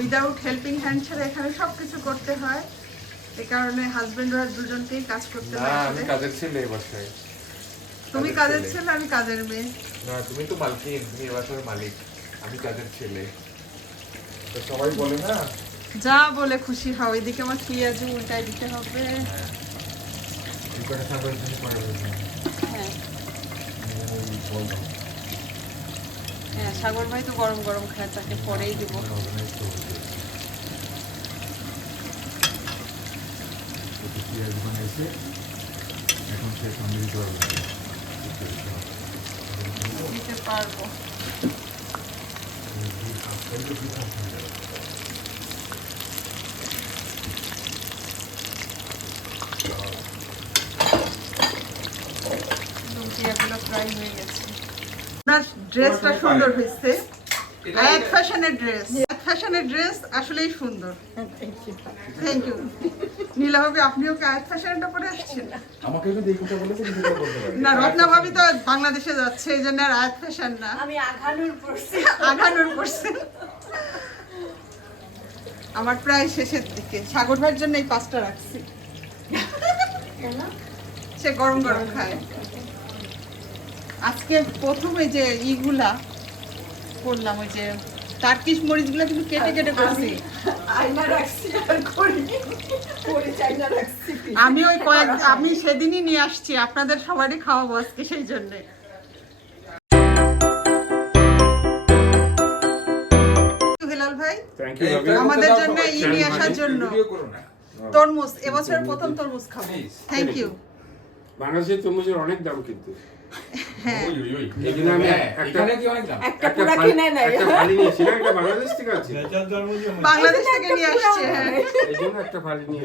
Without helping hand ছাড়া এখানে সবকিছু করতে হয়। এই কারণে হাজবেন্ড ওয়াইফ দুজনকেই কাজ করতে হয় আমি কাজের ছেলে বাসায়। তুমি কাজের ছেলে। আমি কাজের মেয়ে। না তুমি তো মালকিন তুমি এই মালিক আমি কাজের ছেলে। তো সবাই বলে না? যা বলে খুশি হও এদিকে আমার পেঁয়াজু উল্টাই দিতে হবে। হ্যাঁ। হ্যাঁ সাগর ভাই তো গরম গরম খায়, তাকে পরেই দিব। পেঁয়াজ বানাইছে এখন সে তন্দুরি দিতে পারব। লুচিয়াগুলো প্রায় হয়ে ড্রেসটা সুন্দর হয়েছে। আয়াত ফ্যাশনের ড্রেস আয়াত ফ্যাশনের ড্রেস আসলেই সুন্দর। থ্যাংক ইউ নীলা ভাবি আপনিও কি আয়াত ফ্যাশনটা পরে আসছেন? না রত্না ভাবি তো বাংলাদেশে যাচ্ছে এই জন্য আর আয়াত ফ্যাশন না। আমি আঘানুর পড়ছি। আঘানোর করছে আমার প্রায় শেষের দিকে। সাগর ভাইয়ের জন্য এই পাঁচটা রাখছি। সে গরম গরম খায়। আজকে প্রথম এই যে ইগুলা করলাম ওই যে টার্কিশ মরিচগুলো কিন্তু কেটে কেটে করছি। আয়না রাখছি আর করি। করি চাইনা রাখছি। আমি ওই কয়েক আমি সেদিনই নিয়ে আসছি আপনাদের সবারই খাওয়াবো আজকে সেই জন্যে। হেলাল ভাই আমাদের জন্য ই নিয়ে আসার জন্য তরমুজ এবছরের প্রথম তরমুজ খাব। থ্যাংক ইউ বাংলাদেশের তরমুজের অনেক দাম কিন্তু। হ্যাঁ। এখানে কি অনেক একটা পুরা কিনে নেয়। একটা ফালি নিয়েছিলাম এটা বাংলাদেশ থেকে আছে বাংলাদেশ থেকে নিয়ে আসছে হ্যাঁ। এই জন্য একটা ফালি নিয়ে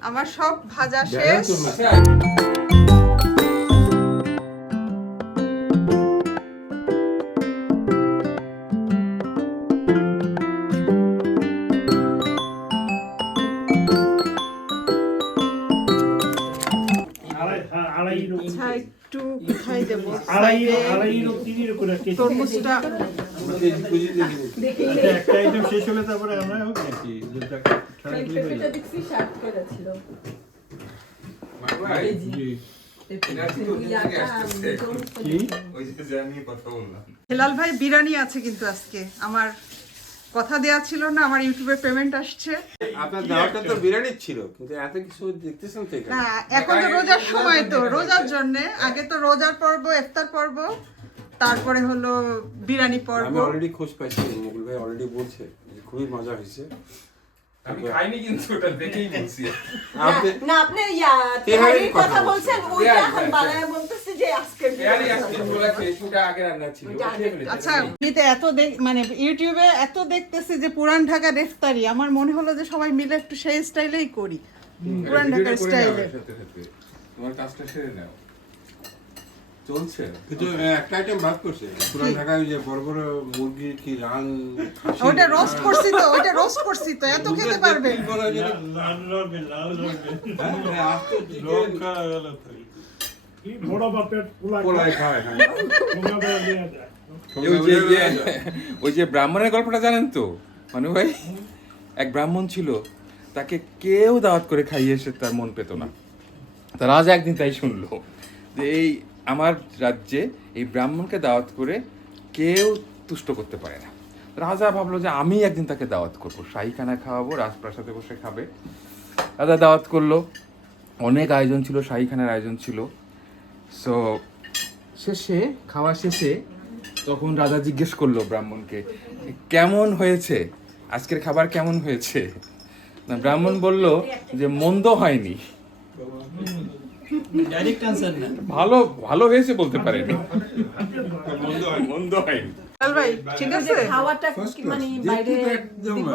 আমার সব ভাজা শেষ। তরমুজটা। একটা আইটেম শেষ হলে তারপরে আমরা হোক নাকি? হেলাল ভাই বিরানি আছে কিন্তু আজকে আমার কথা দেয়া ছিল না আমার ইউটিউবে পেমেন্ট আসছে। আপনার দাওয়াটা তো বিরিয়ানির ছিল কিন্তু এত কিছু দেখতেছেন তো না এখন তো রোজার সময় তো রোজার জন্য। আগে তো রোজার পর্ব ইফতার পর্ব তারপরে হলো বিরিয়ানি পর্ব। আমি অলরেডি খোঁজ পাইছি মুকুল ভাই অলরেডি বলছে খুবই মজা হয়েছে। আমি খাইনি কিন্তু ওটা দেখেই বলছি। না আপনি তেহারির কথা বলছেন। ওইটা এখন হ্যাঁ, বানায় বলতেছি যে আজকে। আচ্ছা এত দেখ মানে ইউটিউবে এত দেখতেছি যে পুরান ঢাকা রেফতারি আমার মনে হলো যে সবাই মিলে একটু সেই স্টাইলেই করি। পুরান ঢাকার করে স্টাইলে। তোমার কাজটা সেরে নাও। চলছে। কিন্তু একটা আইটেম ভাগ করছে। পুরান ঢাকায় ওই যে বড় বড় মুরগির কি রান ওটা রোস্ট করছি তো ওটা রোস্ট করছি তো এত খেতে পারবেন? তিল বড় যেটা- লাল রঙের লাল রঙের আস্ত চিকেন লঙ্কা কি বড় বাপের পোলা পোলায় খাওয়ায়। পোলা বড় দেয়া যায়। ওই যে ব্রাহ্মণের গল্পটা জানেন তো? মানু ভাই এক ব্রাহ্মণ ছিল তাকে কেউ দাওয়াত করে খাইয়েছে তার মন পেত না। তা রাজা একদিন তাই শুনলো যে এই আমার রাজ্যে এই ব্রাহ্মণকে দাওয়াত করে কেউ তুষ্ট করতে পারে না। রাজা ভাবলো যে আমি একদিন তাকে দাওয়াত করব। শাহীখানা খাওয়াবো, রাজপ্রাসাদে বসে খাবে। রাজা দাওয়াত করল। অনেক আয়োজন ছিল, শাহীখানার আয়োজন ছিল। সো শেষে, খাওয়া শেষে তখন রাজা জিজ্ঞেস করল ব্রাহ্মণকে, কেমন হয়েছে? আজকের খাবার কেমন হয়েছে? ব্রাহ্মণ বলল যে মন্দ হয়নি। ডাইরেক্ট আনসার না। ভালো ভালো হয়েছে বলতে পারেন। মন্দ হয় মন্দ হয়। ভাই ঠিক আছে? খাওয়াটা কি মানে বাইরে দিব।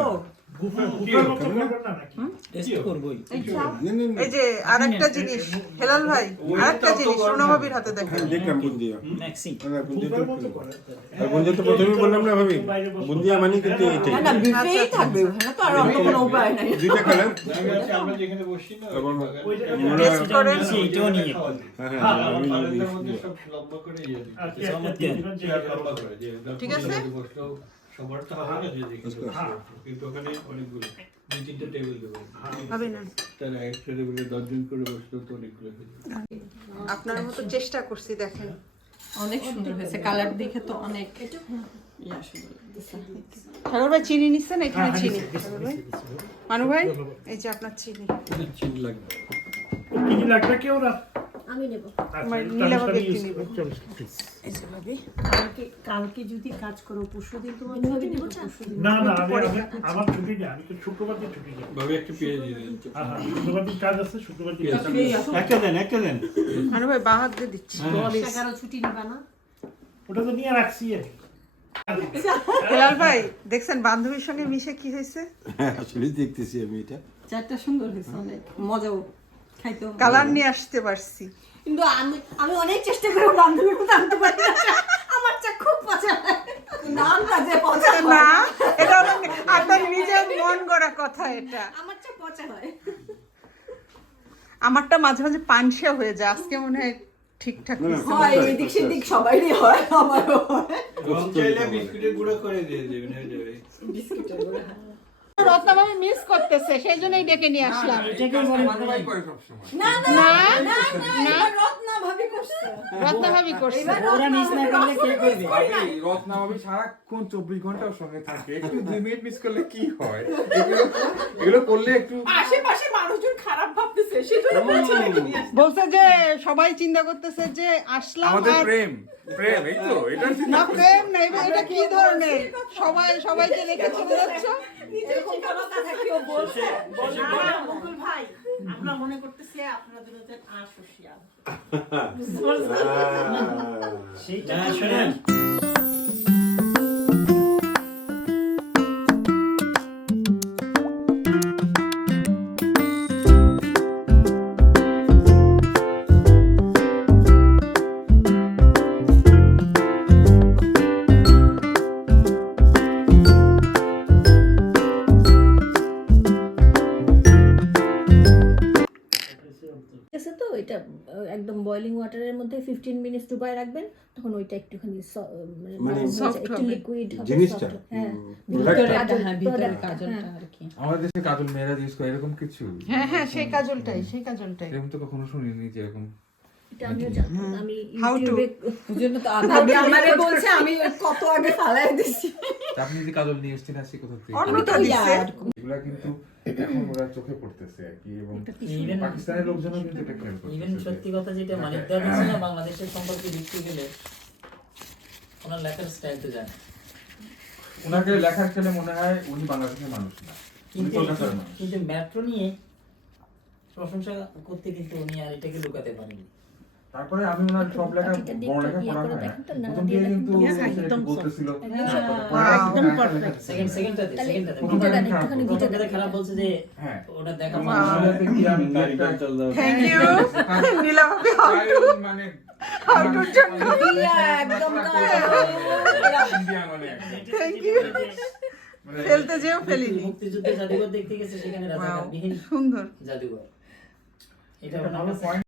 এই যে। আরেকটা জিনিস হেলাল ভাই আরেকটা জিনিস সোনাভাবির হাতে দেখেন। দেখলাম বুন্দিয়া। বুন্দিয়া তো আর বুন্দিয়া বললাম না ভাবি। বুন্দিয়া মানে কিন্তু এটাই না না বিফেই থাকবে ওখানে তো আর অন্য কোনো উপায় নাই। দুইটা কালার আমরা যেখানে বসি না এবং টেস্ট করেন। এটাও নিয়ে। হ্যাঁ হ্যাঁ আমি নিয়ে ঠিক আছে? সবার তো হাত কিন্তু ওখানে অনেকগুলো দুই তিনটে টেবিল দেবো। হবে না। তারা একটা টেবিলে দশজন করে বসলেও তো অনেকগুলো আপনার মতো চেষ্টা করছি দেখেন। অনেক সুন্দর হয়েছে। কালার দেখে তো অনেক ঠাকুর ভাই চিনি নিচ্ছেন? এখানে চিনি। ঠাকুর ভাই? মানু ভাই? এই যে আপনার চিনি। চিনি লাগবে। কি কি লাগবে কি ওরা আমি নেব। আমার নীলাভাবে একটু নিবে। এই যে ভাবি। কালকে কালকে যদি কাজ করো পরশু দিন তোমার ছবি দেবো না না আমি আমি- আমার ছুটি নেই আমি তো শুক্রবার দিন ছুটি নেই। একটু পেঁয়াজ দিয়ে দিন। হ্যাঁ হ্যাঁ শুক্রবার দিন কাজ আছে শুক্রবার দিন একটা দেন একটা দেন। মানু ভাই বাঁ হাত দিয়ে দিচ্ছি কারও ছুটি নিবা না। ওটা তো নিয়ে রাখছি হেলাল ভাই দেখছেন বান্ধবীর সঙ্গে মিশে কি হয়েছে? আসলে দেখতেছি আমি এটা। চারটা সুন্দর হয়েছে অনেক মজাও। কালার নিয়ে আসতে পারছি। কিন্তু আমি আমি অনেক চেষ্টা করে বান্ধবীর মতো আনতে পারি আমার চা খুব পচা হয়। নাম কাজে পচা না এটা আপনার নিজের মন গড়া কথা এটা। আমার চা পচা হয়। আমারটা মাঝে মাঝে পানসা হয়ে যায়। আজকে মনে হয় ঠিকঠাক। হয় এদিক সেদিক সবাইরই হয় আমারও হয়। বিস্কুটের গুঁড়ো করে দিয়ে দেবেন হয়ে যাবে। মিস করতেছে সেই জন্যই ডেকে নিয়ে আসলাম। মাথায় করে সবসময় না না না? না না রত্না ভাবি করছে। রত্না ভাবি করছে। ওরা মিস না করলে কে করবে? রত্না ভাবি সারাক্ষণ চব্বিশ ঘণ্টা সঙ্গে থাকে। একটু দুই মিনিট মিস করলে কি হয়? এগুলো এগুলো করলে একটু আশেপাশে মানুষজন খারাপ ভাবতেছে সেজন্য বলছে যে সবাই চিন্তা করতেছে যে আসলাম আমাদের প্রেম প্রেম এই তো এটা না প্রেম না এবার এটা কি ধরনের? সবাই সবাইকে রেখে চলে যাচ্ছ বলছে মুকুল ভাই আমরা মনে করতেছি আপনাদের হচ্ছে আসোসিয়াল সেইটা শোনেন। একদম বয়লিং ওয়াটারের মধ্যে ফিফটিন মিনিট ডুবাই রাখবেন তখন ওইটা একটুখানি মানে মানে হয়ে একটু লিকুইড হবে জিনিসটা? হ্যাঁ। আমাদের দেশে কাজল মেয়েরা ইউজ করে এরকম কিছু? হ্যাঁ হ্যাঁ সেই কাজলটাই সেই কাজলটাই। এরকম তো কখনো শুনিনি যে চোখে পড়তেছে আর কি এবং পাকিস্তানের লোকজনও কিন্তু সত্যি কথা যেটা মানিক দেওয়া বাংলাদেশের সম্পর্কে লিখতে গেলে ওনার লেখার স্টাইল তো জানে। ওনাকে লেখার খেলে মনে হয় উনি বাংলাদেশের মানুষ না কিন্তু মেট্রো নিয়ে প্রশংসা করতে কিন্তু উনি আর এটাকে লুকাতে পারেননি। তারপরে আমি ওনার সব লেখা বড় লেখা পড়া হয়। না প্রথম দিয়ে কিন্তু তো। সে একদম বলতেছিল। একদম পারফেক্ট সেকেন্ড সেকেন্ডটা দে তাহলে সেকেন্ডটা দে প্রথমটা ভিডিওটা একটুখানি ভিডিওটা প্রথমটা বলছে যে হ্যাঁ। ওটা দেখা Wow. কি আমি নারী চল দাও থ্যাংক ইউ নীলা ভাবি মানে How to jump. একদম ইন্ডিয়ান মানে থ্যাংক ইউ মানে ফেলতে যেও ফেলিনি। মুক্তিযুদ্ধের জাদুঘর দেখতে গেছে সেখানে রাজাকার বিহীন সুন্দর। জাদুঘর। এটা